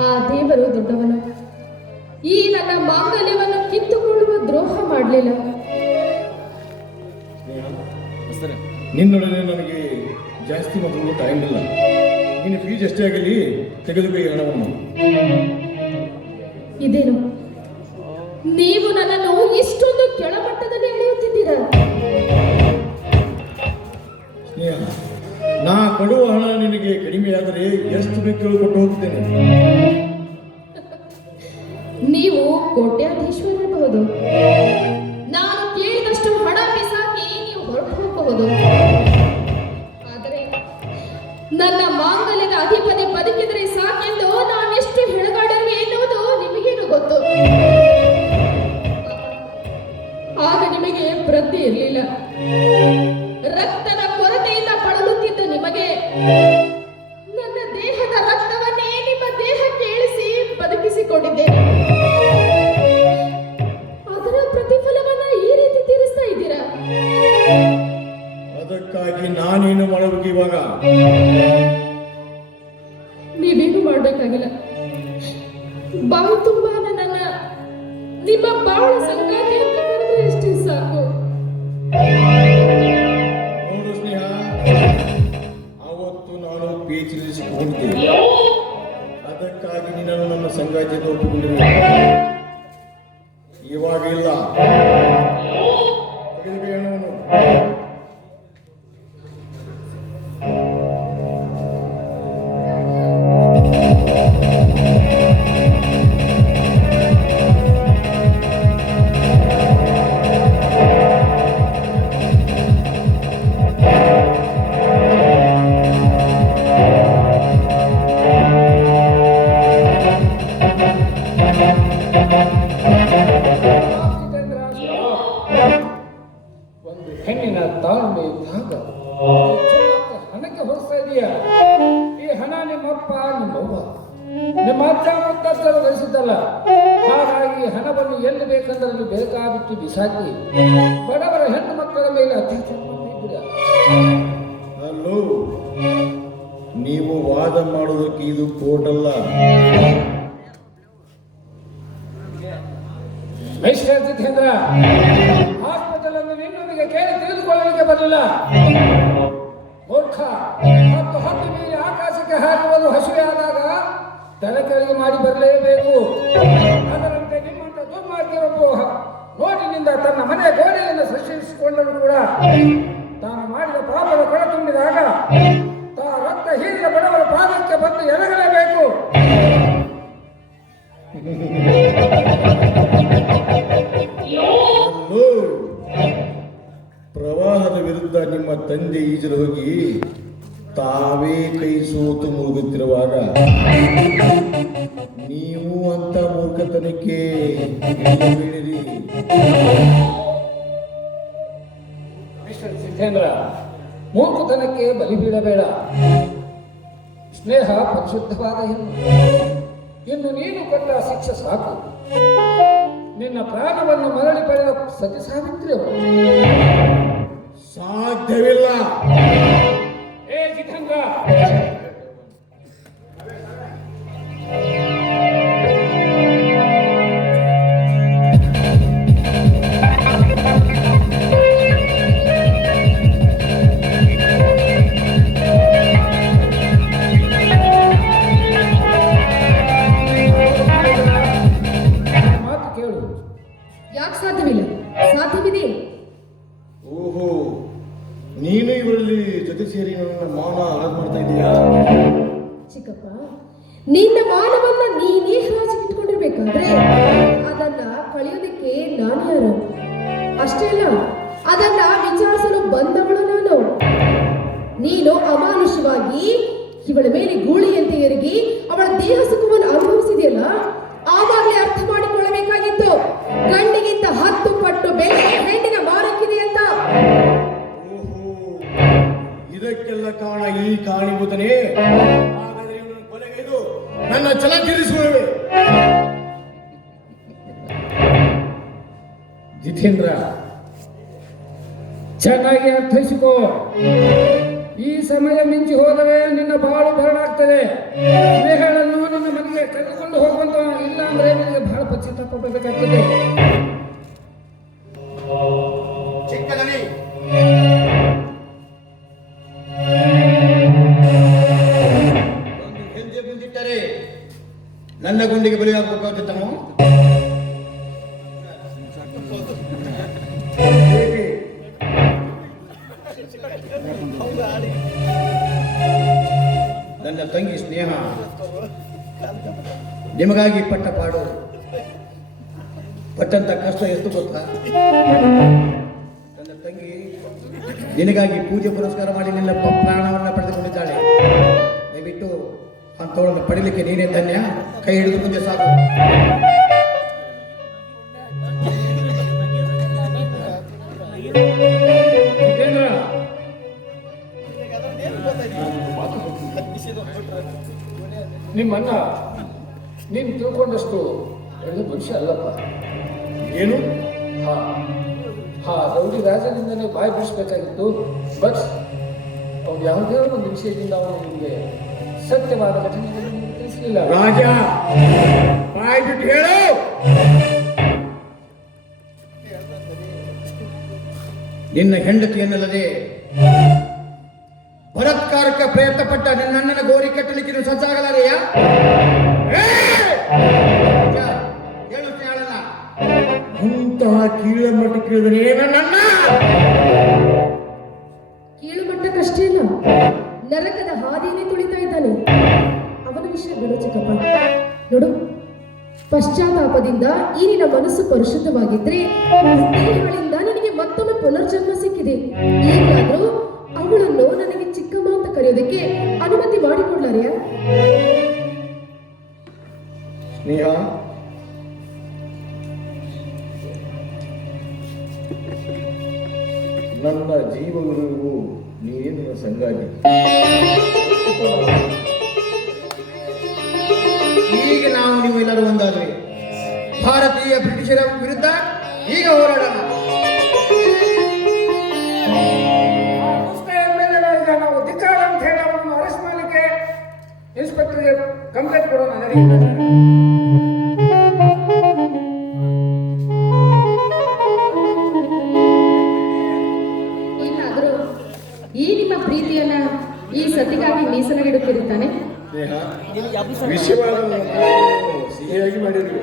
ಆ ದೇವರು ದೊಡ್ಡವನು. ಈ ನನ್ನ ಮಾಂಗಲ್ಯವನ್ನು ಕಿತ್ತುಕೊಳ್ಳುವ ದ್ರೋಹ ಮಾಡಲಿಲ್ಲ. ನಿನ್ನೊಡನೆ ನನಗೆ ಜಾಸ್ತಿ ಮೊದಲು ಟೈಮ್ ಇಲ್ಲ. ನೀನು ಫೀಸ್ ಎಷ್ಟೇ ಆಗಲಿ ತೆಗೆದುಕೊಳ್ಳಿ ಹಣವನ್ನು. ಇದೇನು? ನೀವು ನನ್ನನ್ನು ಇಷ್ಟೊಂದು ಕೆಳಮಟ್ಟದಲ್ಲಿ ಎಳೆಯುತ್ತಿದ್ದೀರ ಸ್ನೇಹ ನಾ ಕೊಡುವ ಹಣ ನಿನಗೆ ಕಡಿಮೆಯಾದರೆ ಎಷ್ಟು ಬೇಕು ಕೊಟ್ಟು ಹೋಗ್ತೇನೆ. ನೀವು ಕೋಟ್ಯಾಧೀಶರಾಗಬಹುದು ನಾನು ಕೇಳಿದಷ್ಟು ಹಣ ಬಿಸಾಕಿ ನೀವು ಹೊರಟು ಹೋಗಬಹುದು. ಆದರೆ ನನ್ನ ಮಾಂಗಲ್ಯದ ಅಧಿಪತಿ ನೀವೇನು ಮಾಡ್ಬೇಕಾಗಿಲ್ಲ. ಬಾಯಿ ತುಂಬಾ ನನ್ನ ನಿಮ್ಮ ಬಾಳ ಸಂಗಾತಿ ಅಂತ ಕರೆದ್ರೆ ಎಷ್ಟು ಸಾಕು? ಅವತ್ತು ನಾನು ಪೇಚಿಲಿಸಿಕೊಂಡಿದ್ದೆ ಅದಕ್ಕಾಗಿ ನೀನು ನನ್ನ ಸಂಗಾತಿಯನ್ನು ಒಪ್ಪಿಕೊಂಡಿರುವೆ ಇವಾಗ ಇಲ್ಲ. ಹಣ ನಿಮ್ಮಪ್ಪ ನಿಮ್ಮವ್ವ. ನಿಮ್ಮ ಅಜ್ಜ ಮುತ್ತಜ್ಜರು ಗಳಿಸಿದ್ದಲ್ಲ ಹಾಗಾಗಿ ಹಣವನ್ನು ಎಲ್ಲಿ ಬೇಕಂದ್ರೆ ಬೇಕಾಬಿಟ್ಟು ಬಿಸಾಕಿ ಬಡವರ ಹೆಣ್ಣು ಮಕ್ಕಳ ಮೇಲೆ ಅತ್ಯಾಚಾರ ಮಾಡ್ತಿದ್ದೀರ ನೀವು ವಾದ ಮಾಡೋದಕ್ಕೆ ಇದು ಕೋಟಲ್ಲ. ಅಲ್ಲ ಮಿಸ್ಟರ್ ಜಿತೇಂದ್ರ ಹಾಸ್ಪಿಟಲ್ ಅನ್ನು ನಿನ್ನೊಂದಿಗೆ ಕೇಳಿ ತಿಳಿದುಕೊಳ್ಳಲಿಕ್ಕೆ ಬರಲಿಲ್ಲ. ಮೂರ್ಖ. ಹಸಿವೆ ಆದಾಗ ತಲೆ ಕೆಳಗೆ ಮಾಡಿ ಬರಲೇಬೇಕು. ಅದರಂತೆ ನಿಮ್ಮಂತ ದುರ್ಮಾರ್ಗರೊಬ್ಬ ನೋಟಿನಿಂದ ತನ್ನ ಮನೆ ಗೋಡೆಯನ್ನು ಸೃಷ್ಟಿಸಿಕೊಂಡರೂ ಕೂಡ ತಾನು ಮಾಡಿದ ಪಾಪದ ಕೊಳ ತುಂಬಿದಾಗ ತಾ ರಕ್ತ ಹೀರಿದ ಬಡವರ ಪಾದಕ್ಕೆ ಬಂದು ಎರಗಲೇಬೇಕು. ಪ್ರವಾಹದ ವಿರುದ್ಧ ನಿಮ್ಮ ತಂದೆ ಈಜಲು ಹೋಗಿ. ತಾವೇ ಕೈ ಸೋತು ಮುಳುಗುತ್ತಿರುವಾಗ ನೀವು ಅಂತ ಮೂರ್ಖತನಕ್ಕೆ ಬೀಳಿರಿ ಸಿದ್ಧೇಂದ್ರ ಮೂರ್ಖತನಕ್ಕೆ ಬಲಿ ಬೀಳಬೇಡ. ಸ್ನೇಹ ಪರಿಶುದ್ಧವಾದ ಹೆಣ್ಣು. ಇನ್ನು ನೀನು ಕೊಟ್ಟ ಶಿಕ್ಷೆ ಸಾಕು. ನಿನ್ನ ಪ್ರಾಣವನ್ನು ಮರಳಿ ಪಡೆದ ಸತಿ ಸಾವಿತ್ರಿ. ಸಾಧ್ಯವಿಲ್ಲ. ಇವರಲ್ಲಿ ಜೊತೆ ಸೇರಿ ನನ್ನ ಮಾನ ಹಾಳು ಮಾಡ್ತಾ ಇದೀಯಾ? ಚಿಕ್ಕಪ್ಪ, ನಿನ್ನ ಮಾನವನ್ನ ನೀನೇ ಹರಾಜಿಗಿಟ್ಕೊಂಡಿರ್ಬೇಕಾದ್ರೆ ಅದನ್ನ ಕಳೆಯೋದಕ್ಕೆ ನಾನು ಯಾರು? ಅಷ್ಟೇ ಅಲ್ಲ, ಅದನ್ನ ವಿಚಾರಿಸಲು ಬಂದವಳು ನಾನು. ನೀನು ಅಮಾನುಷವಾಗಿ ಇವಳ ಮೇಲೆ ಗೂಳಿಯಂತೆ ಎರಗಿ ಅವಳ ದೇಹ ಸುಖವನ್ನು ಇದಕ್ಕೆಲ್ಲ ಕಾರಣ ಈ ಕಾರಣೀಭೂತನೇ ಹಾಗಾದ್ರೆ ಇವನನ್ನು ಕೊಲೆಗೈದು ನನ್ನ ಛಲ ತೀರಿಸುವೆ ಜಿತೇಂದ್ರ, ಚೆನ್ನಾಗಿ ಅರ್ಥೈಸಿಕೋ. ಈ ಸಮಯ ಮಿಂಚಿ ಹೋದರೆ ನಿನ್ನ ಬಾಳು ಬರಡಾಗ್ತದೆ ಸ್ನೇಹಗಳನ್ನು ನನ್ನ ಮನೆಗೆ ಅಂದ್ರೆ ಬಹಳ ಪಚಿತ ಚಿಕ್ಕದನಿ ನನ್ನ ತಂಗಿ ಸ್ನೇಹ. ನಿಮಗಾಗಿ ಪಟ್ಟ ಪಾಡು. ಪಟ್ಟಂತ ಕಷ್ಟ ಎಷ್ಟು ಗೊತ್ತಾ? ನನ್ನ ತಂಗಿ ನಿನಗಾಗಿ ಪೂಜೆ ಪುರಸ್ಕಾರ ಮಾಡಿ ನಿನ್ನ ಪ್ರಾಣವನ್ನು ಪಡೆದುಕೊಂಡಿದ್ದಾಳೆ. ದಯವಿಟ್ಟು ಅಂಥವಳನ್ನು ಪಡೀಲಿಕ್ಕೆ ನೀನೇ ಧನ್ಯ. ಕೈ ಹಿಡಿದು ಮುಂದೆ ಸಾಕು ಜಿತೇಂದ್ರ ನಿಮ್ಮನ್ನ ನೀನು ತಿಳ್ಕೊಂಡಷ್ಟು ಒಳ್ಳೆ ಮನುಷ್ಯ ಅಲ್ಲಪ್ಪ. ಏನು? ಹಾ. ಹಾ, ರೌಡಿ ರಾಜನಿಂದನೇ ಬಾಯಿ ಬಿಡಿಸ್ಬೇಕಾಗಿತ್ತು. ಬಟ್ ಅವ್ನು ಯಾವುದೇ ಒಂದು ವಿಷಯದಿಂದ ಅವನು ನಿಮಗೆ ಸತ್ಯವಾದ ಘಟನೆಗಳನ್ನು ತಿಳಿಸಲಿಲ್ಲ. ರಾಜ, ಬಾಯಿ ಬಿಟ್ಟು ಹೇಳು! ನಿನ್ನ ಹೆಂಡತಿಯನ್ನಲ್ಲದೆ ಬಲತ್ಕಾರಕ್ಕೆ ಪ್ರಯತ್ನ ಪಟ್ಟ ನಿನ್ನ ಅಣ್ಣನ ಗೋರಿ ಕಟ್ಟಲಿಕ್ಕೆ ನೀನು ಸಜ್ಜಾಗಲಾರೆಯಾ ಏ! ರಾಜ, ಹೇಳು ಸ್ನೇಹಳನ್ನ. ಅಂತಹ ಕೀಳ ಕೇಳಿದ್ರೆ ನನ್ನ. ಕೀಳು ಮಟ್ಟಕ್ಕಷ್ಟೇ ಇಲ್ಲ. ನರಕದ ಹಾದಿಯನ್ನೇ ತುಳಿತಾ ಇದ್ದಾನೆ. ಅವನ ವಿಷಯ ಬಿಡು ಚಿಕ್ಕಪ್ಪ. ನೋಡು ಪಶ್ಚಾತ್ತಾಪದಿಂದ ಈ ನಿನ್ನ ಮನಸ್ಸು ಪರಿಶುದ್ಧವಾಗಿದ್ರೆ ಸ್ನೇಹಗಳಿಂದ ನನಗೆ ಮತ್ತೊಮ್ಮೆ ಪುನರ್ಜನ್ಮ ಸಿಕ್ಕಿದೆ. ಈಗಾದ್ರೂ ಅವಳನ್ನು ಚಿಕ್ಕಮ್ಮ ಅಂತ ಕರೆಯೋದಕ್ಕೆ ಅನುಮತಿ ಮಾಡಿಕೊಡ್ಲಾರ್ಯಾ? ಸ್ನೇಹ. ನನ್ನ ಜೀವವಿರುವು ನೀನು ಸಂಗಾತಿ. ಈಗ ನಾವು ನೀವು ಎಲ್ಲರೂ ಒಂದಾದ್ರೆ, ಭಾರತೀಯ ಬ್ರಿಟಿಷರ ಇನ್ಸ್ಪೆಕ್ಟರ್ಗೆ ಕಂಪ್ಲೇಂಟ್ ಕೊಡೋಣ ಏನಾದರೂ ಈ ನಿಮ್ಮ ಪ್ರೀತಿಯನ್ನ ಈ ಸತಿಗಾಗಿ ಮೀಸಲಿಡುತ್ತಿರುತ್ತಾನೆ? ಸಿಹಿಯಾಗಿ ಮಾಡಿದ್ವಿ